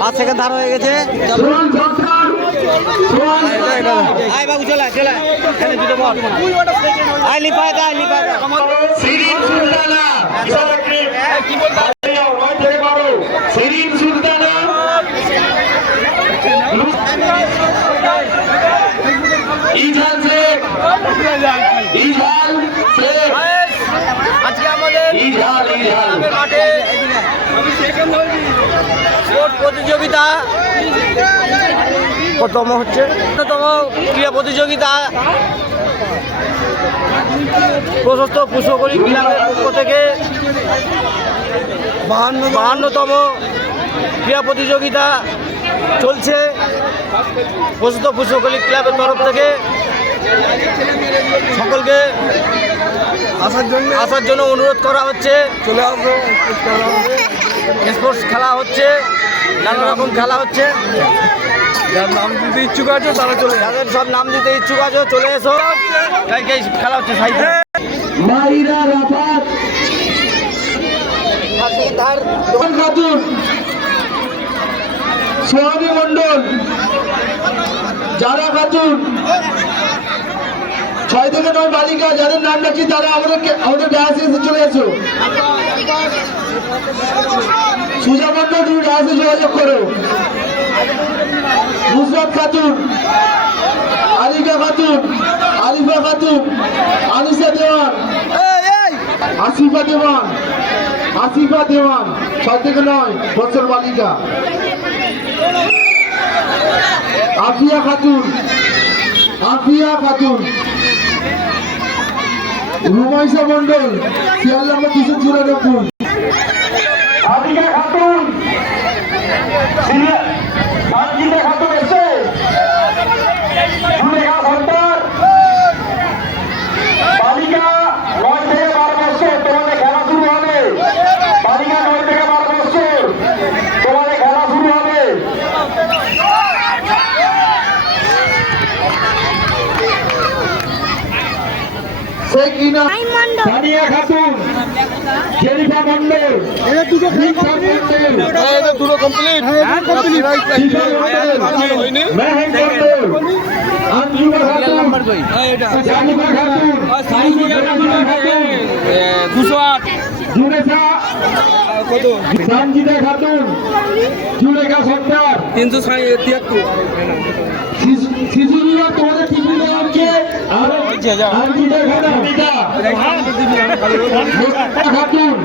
5 second ধার হয়ে গেছে। আয় বাবু চলে চলে এখানে দুটো বল আয় লিপায় দা সিরিন সুলতানা কি বলতা রয় থেকে মারো সিরিন সুলতানা ইজাল শেখ আজকে আমাদের মাঠে স্পোর্ট প্রতিযোগিতা প্রথম হচ্ছে অন্যতম ক্রীড়া প্রতিযোগিতা প্রশস্ত পুষ্পকলি ক্লাবের পক্ষ থেকে 52তম ক্রীড়া প্রতিযোগিতা চলছে। প্রশস্ত পুষ্পকলি ক্লাবের তরফ থেকে সকলকে আসার জন্য অনুরোধ করা হচ্ছে। চলে আসবো, স্পোর্টস খেলা হচ্ছে, নানা রকম খেলা হচ্ছে। যার নাম দিতে ইচ্ছুক আছে তারা চলে, যাদের সব নাম দিতে ইচ্ছুক আছে চলে এসো। খেলা হচ্ছে সাইডে মাইরা রাফাত খাতুন সোহানী মন্ডল যারা খাতুন 6 থেকে 9 বালিকা যাদের নাম রাখছি তারা আমাদের ডায়াসে চলে এসো। সুজা মন্ডল তুমি ডায়াসে যোগাযোগ করো। নুসরাত খাতুন, আলিকা খাতুন, আলিফা খাতুন, আনিসা দেওয়ান, আসিফা দেওয়ান, 6 থেকে 9 বছর বালিকা। Afia Khatun, Rumaisa Mondal, serial number 294। আলিকা খাতুন, সানজিদা খাতুন এসে জুলেখা সর্দার, বালিকা 9 থেকে 12 বছর তোমাদের খেলা শুরু হবে। বালিকা 9 থেকে 12 বছর তোমাদের খেলা শুরু হবে। সানিয়া খাতুন, জেরিফা মন্ডল, দুটো কমপ্লিট, মেহের মন্ডল, আঞ্জুমা খাতুন, জানিমা খাতুন, 208, জুনেসা সানজিদা খাতুন, জুলেখা সর্দার 373। শিশুরা তোমাদের টিভি দেওয়া হচ্ছে। আর আঞ্জিদা খাতুন